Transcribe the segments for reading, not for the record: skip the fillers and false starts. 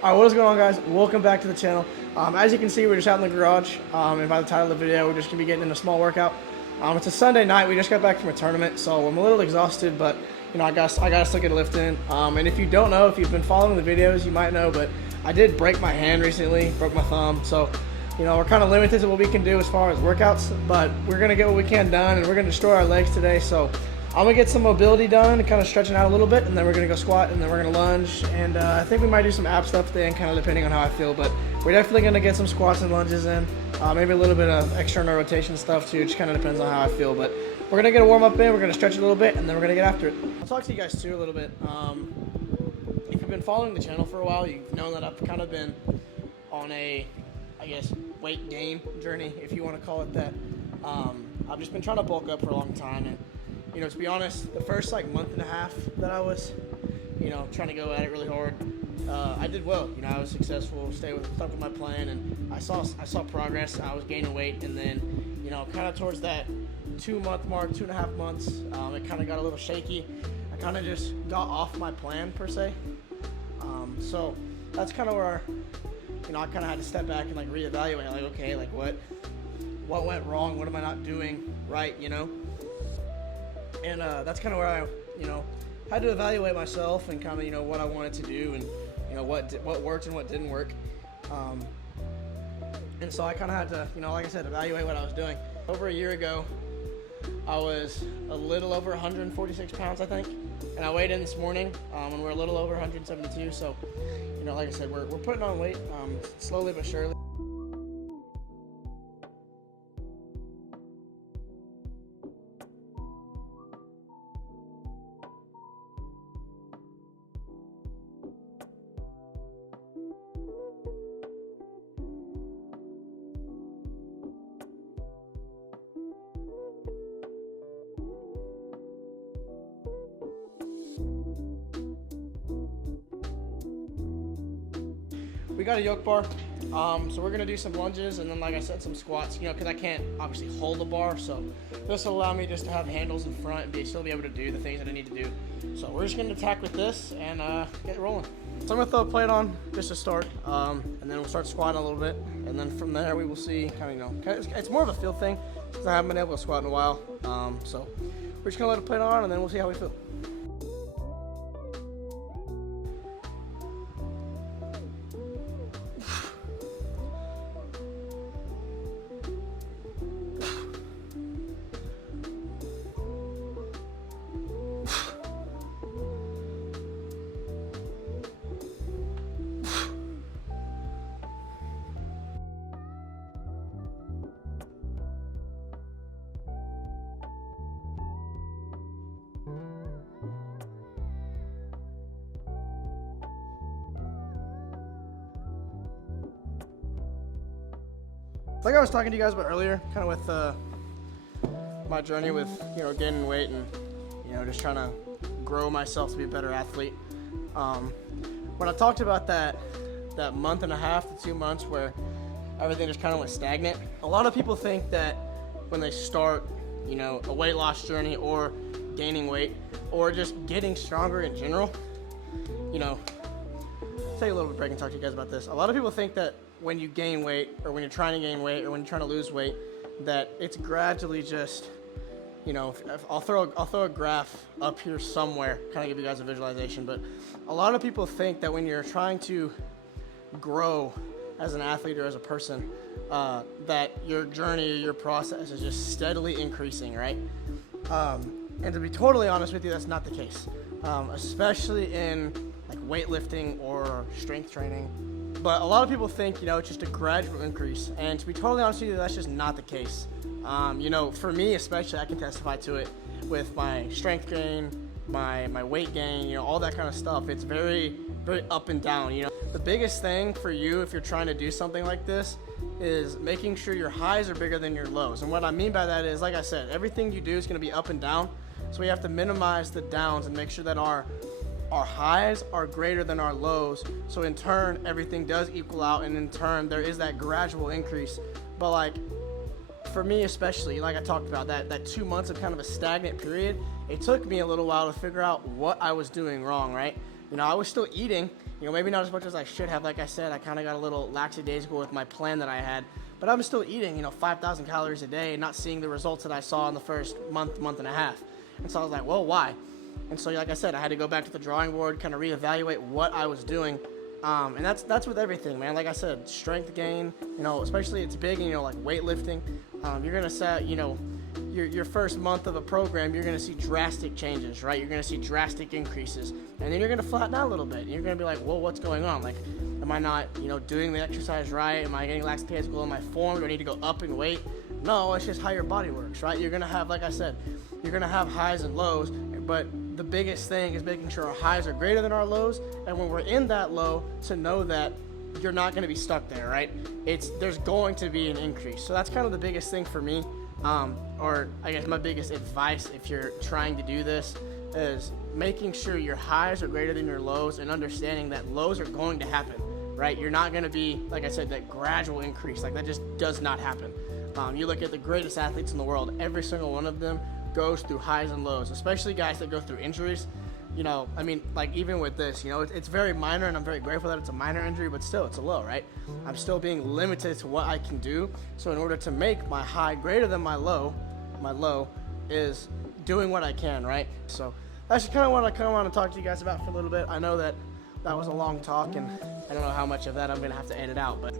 All right, what is going on, guys? Welcome back to the channel. As you can see, we're just out in the garage, and by the title of the video, we're just gonna be getting in a small workout. It's a Sunday night. We just got back from a tournament, so I'm a little exhausted, but you know, I gotta still get a lift in. And if you don't know, if you've been following the videos, you might know, but I did break my hand recently, broke my thumb, so you know, we're kind of limited to what we can do as far as workouts, but we're gonna get what we can done, and we're gonna destroy our legs today. So I'm gonna get some mobility done and kind of stretching out a little bit, and then we're gonna go squat, and then we're gonna lunge, and I think we might do some ab stuff today, and kind of depending on how I feel, but we're definitely gonna get some squats and lunges in, maybe a little bit of external rotation stuff too. It just kind of depends on how I feel, but we're gonna get a warm up in, we're gonna stretch a little bit, and then we're gonna get after it. I'll talk to you guys too a little bit. If you've been following the channel for a while, you've known that I've kind of been on a, I guess, weight gain journey, if you want to call it that. I've just been trying to bulk up for a long time, and you know, to be honest, the first like month and a half that I was, you know, trying to go at it really hard, I did well. You know, I was successful, stuck with my plan, and I saw progress. I was gaining weight, and then, you know, kind of towards that 2-month mark, 2.5 months, it kind of got a little shaky. I kind of just got off my plan per se. So that's kind of where, you know, I kind of had to step back and like reevaluate, like, okay, like what went wrong? What am I not doing right? You know. And that's kind of where I, you know, had to evaluate myself and kind of, you know, what I wanted to do, and you know what worked and what didn't work. And so I kind of had to, you know, like I said, evaluate what I was doing. Over a year ago, I was a little over 146 pounds, I think, and I weighed in this morning, and we're a little over 172. So, you know, like I said, we're putting on weight, slowly but surely. We got a yoke bar, so we're gonna do some lunges, and then, like I said, some squats, you know, because I can't obviously hold a bar, so this will allow me just to have handles in front and still be able to do the things that I need to do. So we're just gonna attack with this and get it rolling. So I'm gonna throw a plate on just to start, and then we'll start squatting a little bit, and then from there we will see, kind of, you know, it's more of a feel thing, because I haven't been able to squat in a while, so we're just gonna let it plate on, and then we'll see how we feel. Like I was talking to you guys about earlier, kind of with my journey with, you know, gaining weight and, you know, just trying to grow myself to be a better athlete. When I talked about that month and a half to 2 months where everything just kind of went stagnant, a lot of people think that when they start, you know, a weight loss journey or gaining weight or just getting stronger in general, you know, take a little bit of a break and talk to you guys about this. A lot of people think that when you gain weight, or when you're trying to gain weight, or when you're trying to lose weight, that it's gradually just, you know, I'll throw a graph up here somewhere, kind of give you guys a visualization, but a lot of people think that when you're trying to grow as an athlete or as a person, that your journey or your process is just steadily increasing, right? And to be totally honest with you, that's not the case, especially in like weightlifting or strength training. But a lot of people think, you know, it's just a gradual increase, and to be totally honest with you, that's just not the case. You know, for me especially, I can testify to it with my strength gain, my weight gain, you know, all that kind of stuff. It's very, very up and down, you know. The biggest thing for you if you're trying to do something like this is making sure your highs are bigger than your lows. And what I mean by that is, like I said, everything you do is going to be up and down, so we have to minimize the downs and make sure that our highs are greater than our lows, so in turn everything does equal out, and in turn there is that gradual increase. But like for me especially, like I talked about, that 2 months of kind of a stagnant period, it took me a little while to figure out what I was doing wrong, right? You know, I was still eating maybe not as much as I should have. Like I said, I kind of got a little lackadaisical with my plan that I had, but I'm still eating, 5,000 calories a day and not seeing the results that I saw in the first month and a half. And so I was like, well, why? And so, like I said, I had to go back to the drawing board, kind of reevaluate what I was doing. And that's with everything, man. Like I said, strength gain, especially it's big, like weightlifting. You're going to set, your first month of a program, you're going to see drastic changes, right? You're going to see drastic increases. And then you're going to flatten out a little bit. You're going to be like, well, what's going on? Like, am I not, doing the exercise right? Am I getting lackadaisical in my form? Do I need to go up in weight? No, it's just how your body works, right? You're going to have, like I said, you're going to have highs and lows, but the biggest thing is making sure our highs are greater than our lows, and when we're in that low, to know that you're not going to be stuck there, right? There's going to be an increase. So that's kind of the biggest thing for me, or I guess my biggest advice if you're trying to do this is making sure your highs are greater than your lows and understanding that lows are going to happen, right? You're not going to be, like I said, that gradual increase. Like that just does not happen. You look at the greatest athletes in the world, every single one of them goes through highs and lows, especially guys that go through injuries. Like even with this, it's very minor, and I'm very grateful that it's a minor injury, but still, it's a low, right? I'm still being limited to what I can do. So in order to make my high greater than my low is doing what I can, right? So that's kind of what I want to talk to you guys about for a little bit. I know that was a long talk, and I don't know how much of that I'm going to have to edit out, but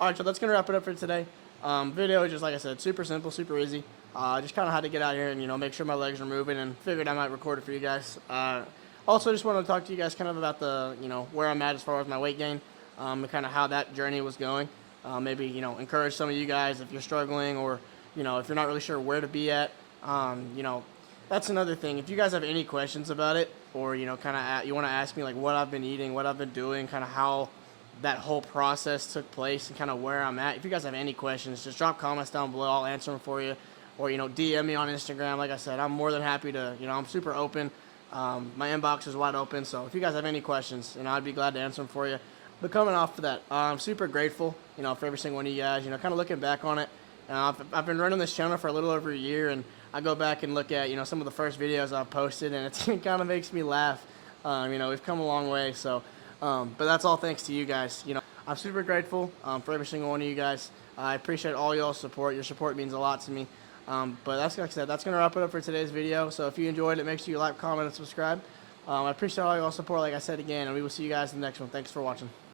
all right, so that's going to wrap it up for today. Video is just, like I said, super simple, super easy. Just kind of had to get out here and, make sure my legs are moving, and figured I might record it for you guys. Also, just wanted to talk to you guys kind of about the, where I'm at as far as my weight gain, and kind of how that journey was going. Maybe, encourage some of you guys if you're struggling, or, if you're not really sure where to be at. That's another thing. If you guys have any questions about it, or, kind of you want to ask me, like, what I've been eating, what I've been doing, kind of how that whole process took place and kind of where I'm at. If you guys have any questions, just drop comments down below. I'll answer them for you. Or, DM me on Instagram. Like I said, I'm more than happy to, I'm super open. My inbox is wide open. So if you guys have any questions, I'd be glad to answer them for you. But coming off of that, I'm super grateful, for every single one of you guys, kind of looking back on it. I've been running this channel for a little over a year, and I go back and look at, some of the first videos I've posted, and it kind of makes me laugh. We've come a long way. So, but that's all thanks to you guys. I'm super grateful for every single one of you guys. I appreciate all y'all's support. Your support means a lot to me. But that's, like I said, that's going to wrap it up for today's video. So if you enjoyed it, make sure you like, comment, and subscribe. I appreciate all y'all's support, like I said again, and we will see you guys in the next one. Thanks for watching.